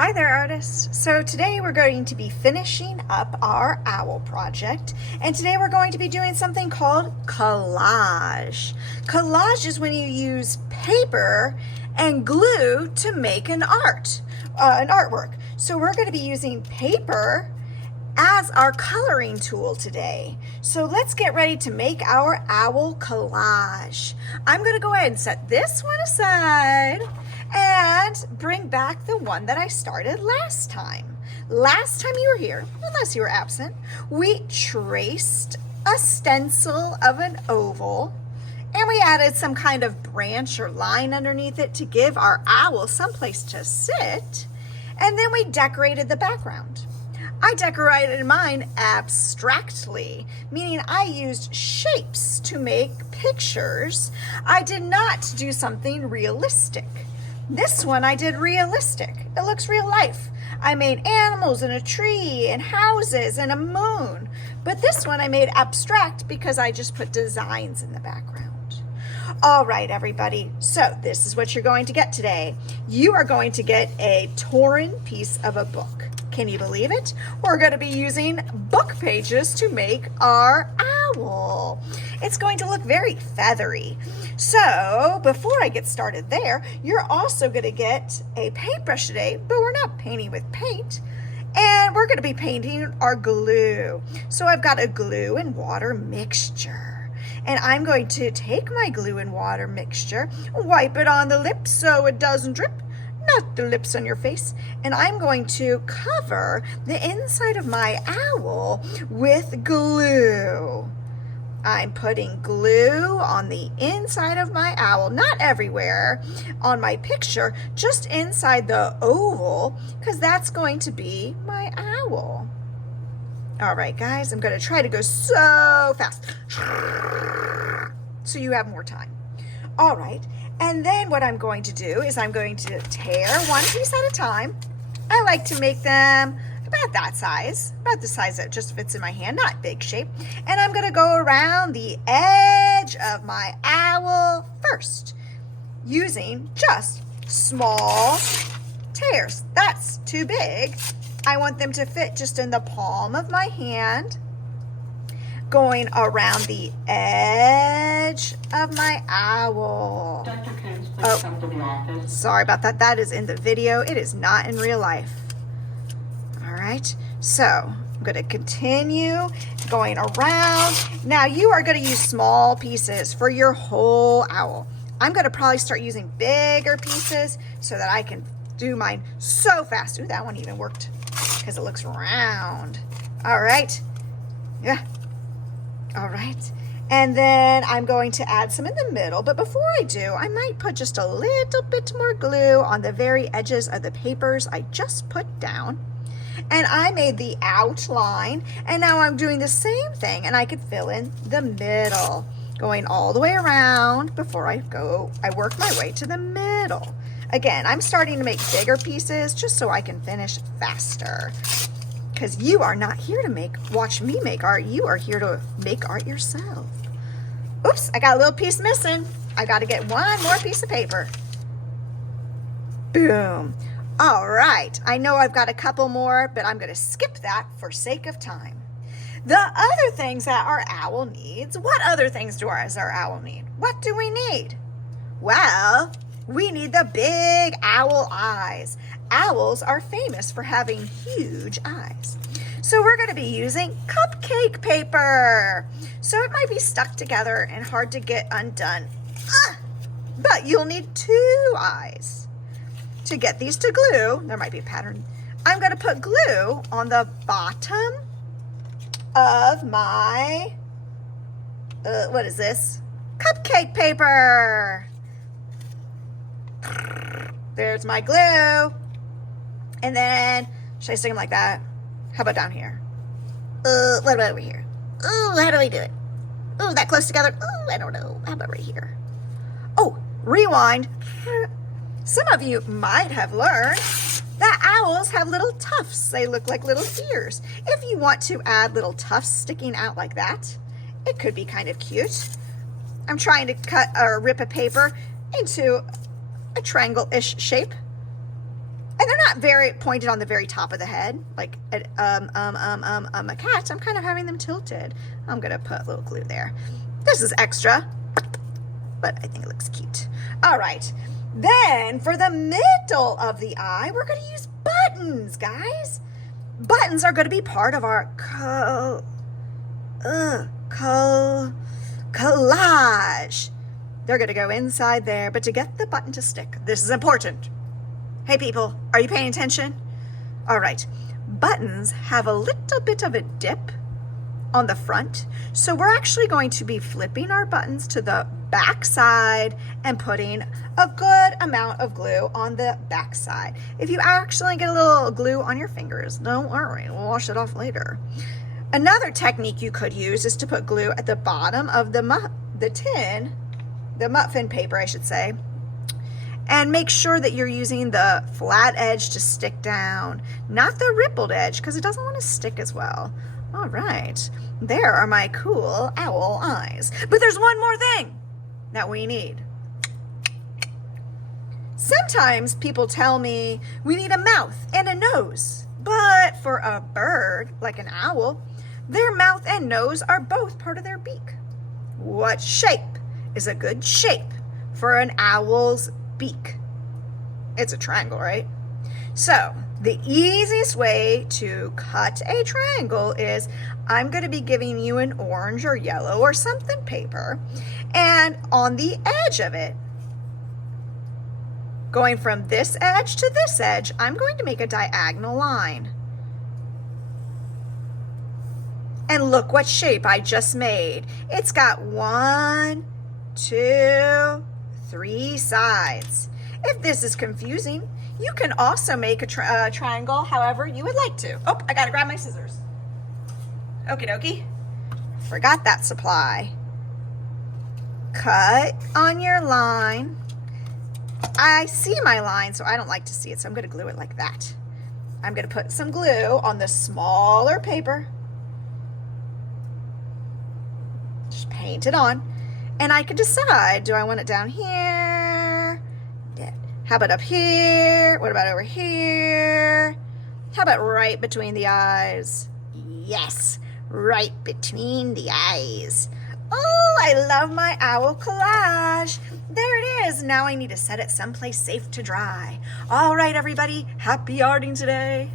Hi there, artists. So today we're going to be finishing up our owl project, and today we're going to be doing something called collage. Collage is when you use paper and glue to make an artwork. So we're going to be using paper as our coloring tool today. So let's get ready to make our owl collage. I'm going to go ahead and set this one aside and bring back the one that I started last time. Last time you were here, unless you were absent, we traced a stencil of an oval and we added some kind of branch or line underneath it to give our owl someplace to sit, and then we decorated the background. I decorated mine abstractly, meaning I used shapes to make pictures. I did not do something realistic. This one I did realistic. It looks real life. I made animals and a tree and houses and a moon. But this one I made abstract because I just put designs in the background. All right, everybody. So this is what you're going to get today. You are going to get a torn piece of a book. Can you believe it? We're going to be using book pages to make our owl. It's going to look very feathery. So before I get started there, you're also going to get a paintbrush today, but we're not painting with paint. And we're going to be painting our glue. So I've got a glue and water mixture. And I'm going to take my glue and water mixture, wipe it on the lips so it doesn't drip. Not the lips on your face, and I'm going to cover the inside of my owl with glue. I'm putting glue on the inside of my owl, not everywhere on my picture, just inside the oval, because that's going to be my owl. All right, guys, I'm going to try to go so fast so you have more time. All right. And then what I'm going to do is I'm going to tear one piece at a time. I like to make them about that size, about the size that just fits in my hand, not big shape. And I'm going to go around the edge of my owl first using just small tears. That's too big. I want them to fit just in the palm of my hand, going around the edge of my owl. Dr. Coons, please come to the office. Sorry about that. That is in the video. It is not in real life. All right. So I'm going to continue going around. Now you are going to use small pieces for your whole owl. I'm going to probably start using bigger pieces so that I can do mine so fast. Ooh, that one even worked because it looks round. All right. Yeah. All right, and then I'm going to add some in the middle, but before I do, I might put just a little bit more glue on the very edges of the papers I just put down. And I made the outline, and now I'm doing the same thing, and I could fill in the middle, going all the way around before I work my way to the middle. Again, I'm starting to make bigger pieces just so I can finish faster. Because you are not here to watch me make art. You are here to make art yourself. Oops, I got a little piece missing. I got to get one more piece of paper. Boom. All right. I know I've got a couple more, but I'm going to skip that for sake of time. The other things that our owl needs, what other things does our owl need? What do we need? Well, we need the big owl eyes. Owls are famous for having huge eyes. So we're going to be using cupcake paper. So it might be stuck together and hard to get undone. But you'll need 2 eyes. To get these to glue, there might be a pattern. I'm going to put glue on the bottom of my, what is this? Cupcake paper. There's my glue. And then, should I stick them like that? How about down here? What about over here? Ooh, how do I do it? Ooh, that close together? Ooh, I don't know. How about right here? Oh, rewind. Some of you might have learned that owls have little tufts. They look like little ears. If you want to add little tufts sticking out like that, it could be kind of cute. I'm trying to cut or rip a paper into a triangle-ish shape. And they're not very pointed on the very top of the head, like a cat. I'm kind of having them tilted. I'm gonna put a little glue there. This is extra, but I think it looks cute. All right, then for the middle of the eye, we're gonna use buttons, guys. Buttons are gonna be part of our collage. They're gonna go inside there, but to get the button to stick, this is important. Hey people, are you paying attention? All right, buttons have a little bit of a dip on the front, so we're actually going to be flipping our buttons to the back side and putting a good amount of glue on the back side. If you actually get a little glue on your fingers, don't worry, we'll wash it off later. Another technique you could use is to put glue at the bottom of the muffin paper, I should say, and make sure that you're using the flat edge to stick down, not the rippled edge, because it doesn't want to stick as well. All right, there are my cool owl eyes. But there's one more thing that we need. Sometimes people tell me we need a mouth and a nose, but for a bird, like an owl, their mouth and nose are both part of their beak. What shape is a good shape for an owl's beak? It's a triangle, right? So the easiest way to cut a triangle is I'm going to be giving you an orange or yellow or something paper, and on the edge of it, going from this edge to this edge, I'm going to make a diagonal line. And look what shape I just made. It's got 1, 2, 3 sides. If this is confusing, you can also make a triangle however you would like to. Oh, I gotta grab my scissors. Okie dokie. Forgot that supply. Cut on your line. I see my line, so I don't like to see it, so I'm gonna glue it like that. I'm gonna put some glue on the smaller paper. Just paint it on. And I can decide, do I want it down here? How about up here? What about over here? How about right between the eyes? Yes, right between the eyes. Oh, I love my owl collage. There it is. Now I need to set it someplace safe to dry. All right, everybody, happy arting today.